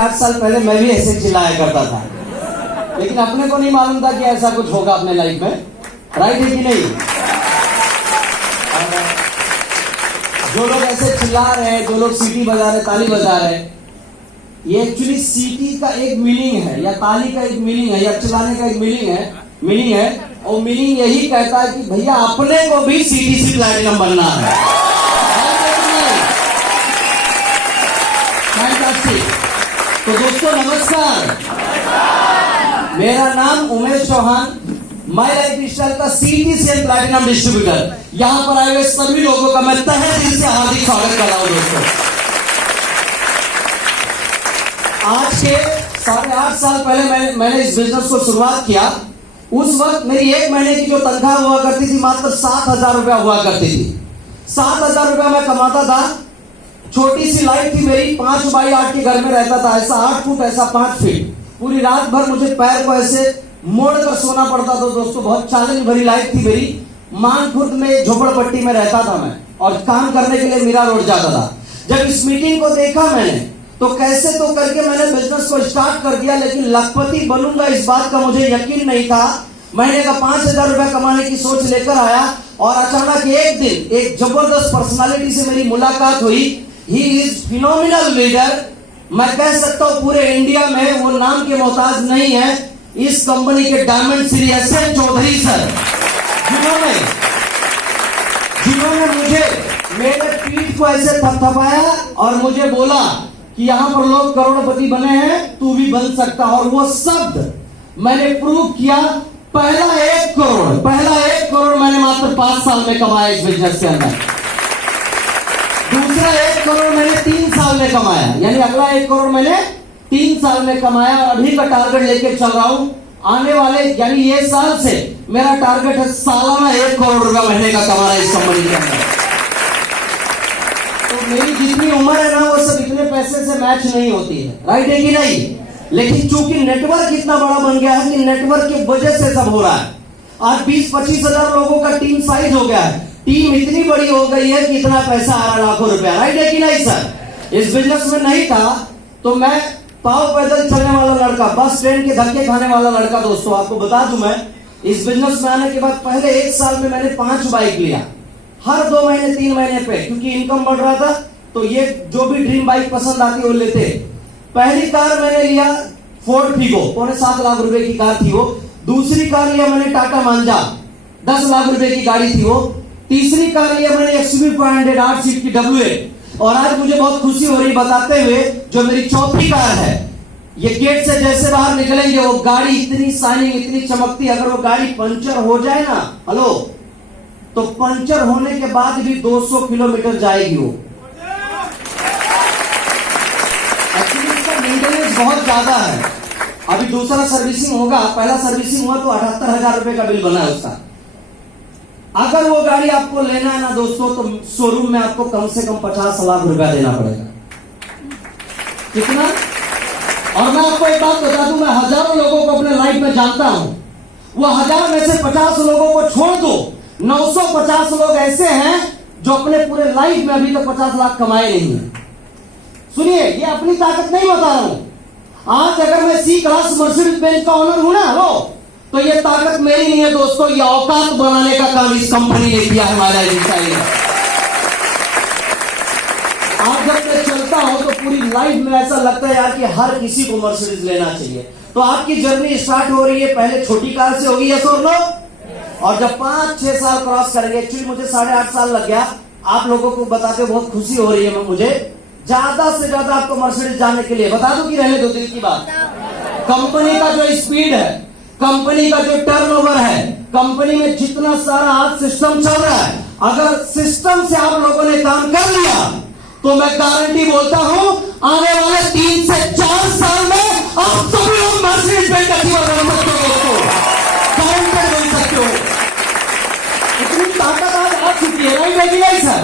8 साल पहले मैं भी ऐसे चिल्लाया करता था, लेकिन अपने को नहीं मालूम था कि ऐसा कुछ होगा अपने लाइफ में। राइट है कि नहीं? जो लोग ऐसे चिल्ला रहे हैं, जो लोग सीटी बजा रहे, ताली बजा रहे, ये एक्चुअली सीटी का एक मीनिंग है, या ताली का एक मीनिंग है, या चिल्लाने का एक मीनिंग है। और मीनिंग यही कहता है कि भैया अपने को भी सीटीसी प्लैटिनम बनना है। तो दोस्तों नमस्कार, मेरा नाम Umesh Chauhan, my life style का सीटीसी प्लैटिनम डिस्ट्रीब्यूटर। यहां पर आए हुए सभी लोगों का मैं तहे दिल से हार्दिक स्वागत कर रहा हूं। दोस्तों आज के 8.5 साल पहले मैंने इस बिजनेस को शुरुआत किया। उस वक्त मेरी 1 महीने की जो तनख्वाह हुआ करती थी मात्र 7,000 रुपया हुआ करती थी। 7,000 रुपया मैं कमाता था। छोटी सी लाइफ थी मेरी, 5x8 के घर में रहता था, ऐसा 8 फुट ऐसा 5 फीट। पूरी रात भर मुझे पैर को ऐसे मोड़ कर सोना पड़ता था। दोस्तों बहुत चैलेंज भरी लाइफ थी मेरी। मानखुर्द में झोपड़पट्टी में रहता था मैं, और काम करने के लिए मीरा रोड जाता था। जब इस मीटिंग को देखा मैंने, तो कैसे तो करके मैंने बिजनेस को स्टार्ट कर दिया, लेकिन लखपति बनूंगा इस बात का मुझे यकीन नहीं था। महीने का 5,000 रुपया कमाने की सोच लेकर आया, और अचानक एक दिन एक जबरदस्त पर्सनालिटी से मेरी मुलाकात हुई। He is phenomenal leader. मैं कह सकता हूं पूरे इंडिया में वो नाम के मोहताज नहीं है। इस कंपनी के diamond Shri S N. Chaudhary sir, जिन्होंने मुझे मेरे पीठ को ऐसे थपथपाया और मुझे बोला कि यहां पर लोग करोड़पति बने हैं, तू भी बन सकता। और वो शब्द मैंने प्रूव किया। पहला 1 करोड़ मैंने मात्र 5 साल में कमाया इस बिजनेस के अंदर। दूसरा 1 करोड़ मैंने 3 साल में कमाया, यानी अगला 1 करोड़ मैंने 3 साल में कमाया। और अभी का टारगेट लेके चल रहा हूं। आने वाले यानी ये साल से मेरा टारगेट है सालाना 1 करोड़ रुपया महीने का कमाना इस कंपनी के अंदर। तो मेरी जितनी उम्र है ना, वो सब इतने पैसे से मैच नहीं होती है। राइट है कि नहीं? लेकिन चूंकि नेटवर्क इतना बड़ा बन गया है कि नेटवर्क की वजह से सब हो रहा है। आज 20-25 हजार लोगों का टीम साइज हो गया है। टीम इतनी बड़ी हो गई है कि इतना पैसा आ रहा है, लाखों रुपया। राइट है कि नहीं सर? इस बिजनेस में नहीं था तो मैं पांव पैदल चलने वाला लड़का, बस ट्रेन के धक्के खाने वाला लड़का। दोस्तों आपको बता दूं, मैं इस बिजनेस में आने के बाद पहले 1 साल में मैंने 5 बाइक लिया, हर 2 महीने 3 महीने पे, क्योंकि इनकम बढ़ रहा था। तो ये जो भी ड्रीम बाइक पसंद आती वो लेते। पहली कार मैंने लिया फोर्ड फिगो, 7.25 लाख रुपए की कार थी वो। दूसरी कार लिया मैंने टाटा मांजा, 10 लाख रुपए की गाड़ी थी वो। तीसरी कार लिया मैंने XUV 500 8 सीट की W8। और आज मुझे बहुत खुशी हो रही बताते हुए, जो मेरी चौथी कार है, ये गेट से जैसे बाहर निकलेंगे वो गाड़ी इतनी शाइनिंग, इतनी चमकती, अगर वो गाड़ी पंचर हो जाए ना, हेलो, तो पंचर होने के बाद भी 200 किलोमीटर जाएगी वो। एक्चुअली इसका मेंटेनेंस बहुत ज्यादा है। अभी दूसरा सर्विसिंग होगा, पहला सर्विसिंग हुआ तो 78,000 रुपए का बिल बना है उसका। अगर वो गाड़ी आपको लेना है ना दोस्तों, तो शोरूम में आपको कम से कम 50 लाख रुपया देना पड़ेगा। कितना? और मैं आपको एक बात बता दूं, मैं हजारों लोगों को अपने लाइफ में जानता हूं। वो 1000 में से 50 लोगों को छोड़ दो, 950 लोग ऐसे हैं जो अपने पूरे लाइफ में अभी तक 50 लाख कमाए नहीं है। सुनिए, ये अपनी ताकत नहीं बता रहा हूं। आज अगर मैं C क्लास मर्सिडीज बेंज का ओनर हूं ना, वो तो ये ताकत मेरी नहीं है दोस्तों, ये औकात बनाने का काम इस कंपनी ने किया है हमारा इंसान। आज जब मैं चलता हूं तो पूरी लाइफ में ऐसा लगता है यार कि हर किसी को मर्सिडीज लेना चाहिए। तो आपकी जर्नी स्टार्ट हो रही है, पहले छोटी कार से होगी, यस और नो? और जब 5-6 साल क्रॉस करेंगे, एक्चुअली मुझे 8.5 साल लग गया। आप लोगों को बताते बहुत खुशी हो रही है मुझे। ज्यादा से ज्यादा आपको मर्सिडीज जाने के लिए बता दूं कि रहने दो दिल की बात। कंपनी का जो स्पीड है, कंपनी का जो टर्नओवर है, कंपनी में जितना सारा आज सिस्टम चल रहा है, अगर सिस्टम से आप लोगों ने काम कर लिया तो मैं गारंटी बोलता हूं आने वाले 3 से 4 साल में आप सभी लोग मर्सिडीज बेंज का डीलर बन सकते हो दोस्तों, गारंटेड बन सकते हो। इतनी ताकत आज आ चुकी है। राइट है कि नहीं सर?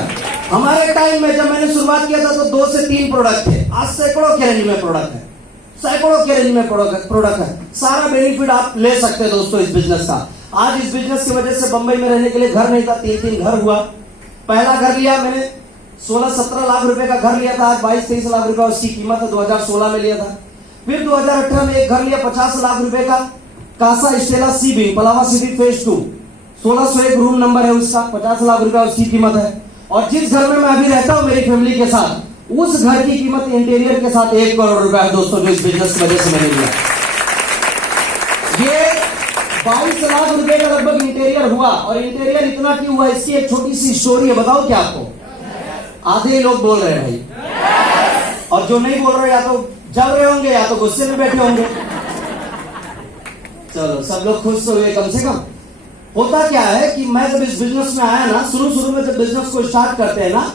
हमारे टाइम में जब मैंने शुरुआत किया था तो 2 से 3 प्रोडक्ट थे। आज सैकड़ों के रेंज में प्रोडक्ट है, सैकड़ों के रेंज में प्रोडक्ट है। सारा बेनिफिट आप ले सकते हैं दोस्तों इस बिजनेस का। आज इस बिजनेस की वजह से बंबई में रहने के लिए घर नहीं था, 3 घर हुआ। पहला घर लिया मैंने 16-17 लाख रुपए का घर लिया था, आज 22-23 लाख रुपए उसकी कीमत है, 2016 में लिया था। फिर 2018 में एक घर लिया 50 लाख रुपए का, Casa Stella C wing Palava city phase 2, 1601 room number है उसका, 50 लाख रुपए उसकी कीमत है। और जिस घर में मैं अभी रहता हूं मेरी फैमिली के साथ, उस घर की कीमत इंटीरियर के साथ 1 करोड़ रुपए है दोस्तों, जो इस बिजनेस की वजह से मैंने लिया। ये 22 लाख रुपए का लगभग इंटीरियर हुआ। और इंटीरियर इतना क्यों हुआ, इसकी एक छोटी सी स्टोरी है, बताओ क्या आपको? आधे लोग बोल रहे हैं भाई, और जो नहीं बोल रहे या तो जल रहे होंगे या तो गुस्से में बैठे होंगे। चलो सब लोग खुश तो हुए कम से कम। होता क्या है कि मैं जब इस बिजनेस में आया ना, शुरू में जब बिजनेस को स्टार्ट करते हैं ना,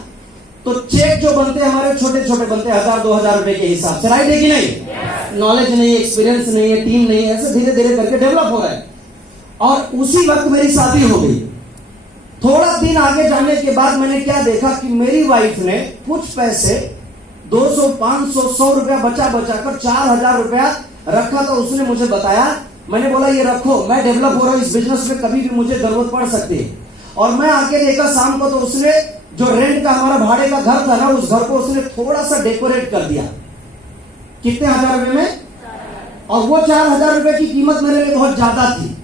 तो चेक जो बनते हैं हमारे छोटे छोटे बनते हैं 1000-2000 रुपए के हिसाब से, राइट है कि नहीं? नॉलेज नहीं, एक्सपीरियंस नहीं है, टीम नहीं है, ऐसे धीरे धीरे करके डेवलप हो रहा है। और उसी वक्त मेरी शादी हो गई। थोड़ा दिन आगे जाने के बाद मैंने क्या देखा कि मेरी वाइफ ने कुछ पैसे 200, 500, 100 रुपया बचा कर 4000 रुपया रखा था। उसने मुझे बताया, मैंने बोला ये रखो, मैं डेवलप हो रहा हूं इस बिजनेस में, कभी भी मुझे जरूरत पड़ सकती है। और मैं आके देखा शाम को, तो उसने जो रेंट का हमारा भाड़े का घर था ना, उस घर को उसने थोड़ा सा डेकोरेट कर दिया। कितने हजार रुपए में? और वो 4000 रुपए की कीमत मेरे लिए बहुत ज्यादा थी।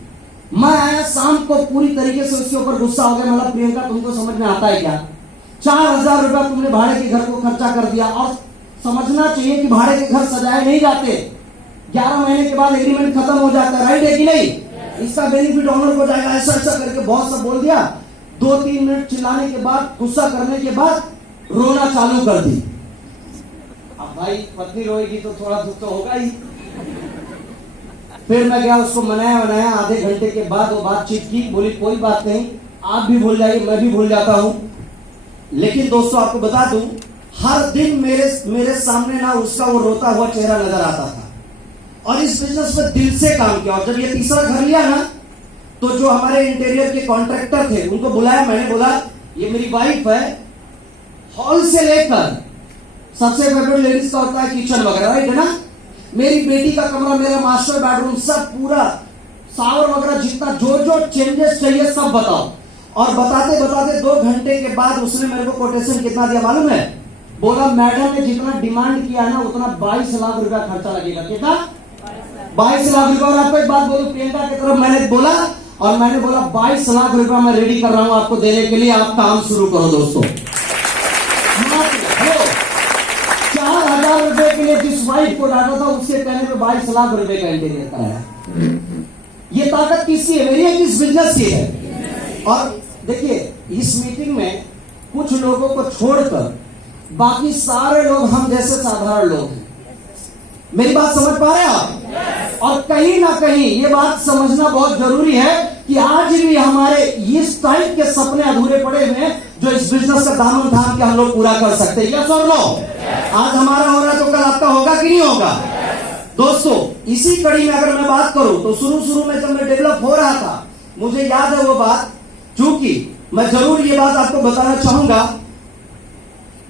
मैं आया शाम को, पूरी तरीके से उसके ऊपर गुस्सा हो गया। मतलब प्रियंका तुमको समझ में आता है क्या? 4000 रुपया तुमने भाड़े के घर को खर्चा कर दिया। और समझना चाहिए कि भाड़े के घर सजाए नहीं जाते, 11 महीने के बाद एग्रीमेंट खत्म हो जाता है, राइट है कि नहीं? इसका बेनिफिट ऑनर को जाएगा, ऐसा ऐसा करके बहुत सब बोल दिया। 2-3 मिनट चिल्लाने के बाद, गुस्सा करने के बाद रोना चालू कर दी। अब भाई पत्नी रोएगी तो थोड़ा दुख तो होगा ही। फिर मैं गया, उसको मनाया। आधे घंटे के बाद वो बातचीत की, बोली कोई बात नहीं, आप भी भूल जाइए, मैं भी भूल जाता हूं। लेकिन दोस्तों आपको बता दूं, हर दिन मेरे सामने ना उसका वो रोता हुआ चेहरा नजर आता था। और इस बिजनेस में दिल से काम किया। और जब ये तीसरा घर लिया ना, तो जो हमारे इंटीरियर के कॉन्ट्रैक्टर थे उनको बुलाया। मैंने बोला ये मेरी वाइफ है, हॉल से लेकर सबसे फेवरेट लेडीज का होता है किचन वगैरह, राइट है ना? मेरी बेटी का कमरा, मेरा मास्टर बेडरूम, सब पूरा शावर वगैरह, जितना जो जो चेंजेस चाहिए सब बताओ। और बताते बताते 2 घंटे के बाद उसने मेरे को कोटेशन कितना दिया मालूम है? बोला मैडम ने जितना डिमांड किया ना उतना 22 लाख रुपया खर्चा लगेगा। कितना? 22 लाख रुपया। और आपको एक बात बोलूं, प्रियंका की तरफ मैंने बोला, और मैंने बोला 22 लाख रुपया मैं रेडी कर रहा हूं आपको देने के लिए, आप काम शुरू करो दोस्तों। 4000 रुपए के लिए जिस वाइफ को डाटा था, उसके कहने पे 22 लाख रुपए का इंटीरियर कराया। ये ताकत किसकी है? मेरी है कि इस बिजनेस की है? और देखिए इस मीटिंग में कुछ लोगों को छोड़कर बाकी सारे लोग हम जैसे साधारण लोग हैं। मेरी बात समझ पा रहे हैं आप? और कहीं ना कहीं ये बात समझना बहुत जरूरी है कि आज भी हमारे इस टाइप के सपने अधूरे पड़े हुए हैं, जो इस बिजनेस का दामन थाम के हम लोग पूरा कर सकते हैं। यस और नो? आज हमारा हो रहा है तो कल आपका होगा कि नहीं होगा? दोस्तों इसी कड़ी में अगर मैं बात करूं, तो शुरू में जब मैं डेवलप हो रहा था, मुझे याद है वो बात, क्योंकि मैं जरूर ये बात आपको बताना चाहूंगा।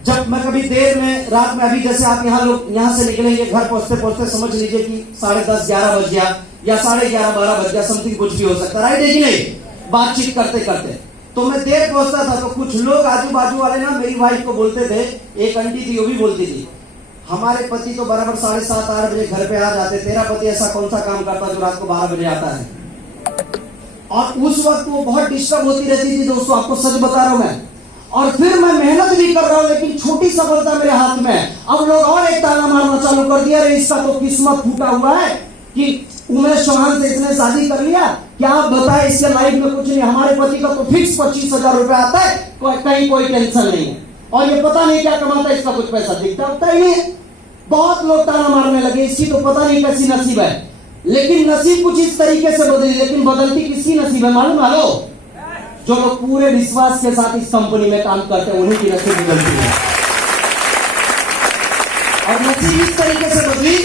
जब मैं कभी देर में रात में, अभी जैसे आप यहां से निकलेंगे, घर पहुंचते पहुंचते समझ लीजिए कि 10:30-11 बज गया, या 11:30-12 बज गया, समथिंग कुछ भी हो सकता है, राइट है कि नहीं? बातचीत करते करते तो मैं देर पहुंचता था। तो कुछ लोग आजू बाजू वाले ना मेरी वाइफ को बोलते थे, एक आंटी थी वो भी बोलती थी, हमारे पति तो बराबर 7:30-8 बजे घर पे आ जाते, तेरा पति ऐसा कौन सा काम करता जो रात को 12 बजे आता है? और उस वक्त वो बहुत डिस्टर्ब होती रहती थी दोस्तों, आपको सच बता रहा हूं मैं। और फिर मैं मेहनत भी कर रहा हूं, लेकिन छोटी सफलता मेरे हाथ में। अब लोग और एक ताना मारना चालू कर दिया, अरे इसका तो किस्मत फूटा हुआ है कि उमेश चौहान से इसने शादी कर लिया, क्या आप बताएं इसके लाइफ में कुछ नहीं। हमारे पति का तो फिक्स 25,000 रुपया आता है, कहीं कोई टेंशन नहीं है, और ये पता नहीं क्या कमाता है, इसका कुछ पैसा दिखता होता ही नहीं है। बहुत लोग ताना मारने लगे, इसकी तो पता नहीं कैसी नसीब है। लेकिन नसीब कुछ इस तरीके से बदली, लेकिन बदलती किसकी नसीब है मालूम? हेलो, जो लोग पूरे विश्वास के साथ इस कंपनी में काम करते हैं उन्हीं की नसीब बदलती है। और नसीब इस तरीके से बदली,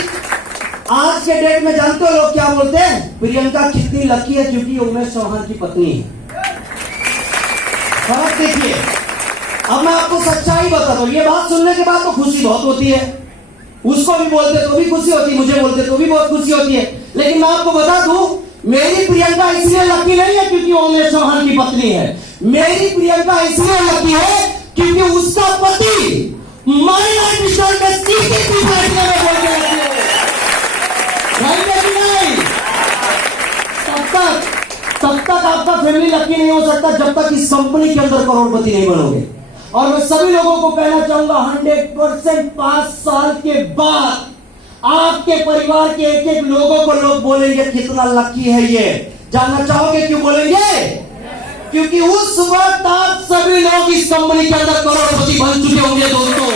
आज के डेट में जानते हो लोग क्या बोलते हैं? प्रियंका कितनी लकी है क्योंकि उमेश चौहान की पत्नी है। फर्क देखिए। अब मैं आपको सच्चाई बताता हूं, ये बात सुनने के बाद तो खुशी बहुत होती है, उसको भी बोलते तो भी खुशी होती, मुझे बोलते तो भी बहुत खुशी होती है। लेकिन मैं आपको बता दूं, मेरी प्रियंका इसलिए लकी नहीं है क्योंकि उमेश चौहान की पत्नी है। मेरी प्रियंका इसलिए लकी है क्योंकि उसका पति माइनॉरिटी स्टेट में सीधी पार्टियों में बोल के रखते हो। राइट है कि नहीं? तब तक आपका फैमिली लकी नहीं हो सकता जब तक इस कंपनी के अंदर करोड़पति नहीं बनोगे। और मैं सभी लोगों को कहना चाहूंगा 100% 5 साल के बाद आपके परिवार के एक एक लोगों को लोग बोलेंगे कितना लकी है ये। जानना चाहोगे क्यों बोलेंगे? क्योंकि उस वक्त आप सभी लोग इस कंपनी के अंदर करोड़पति बन चुके होंगे दोस्तों।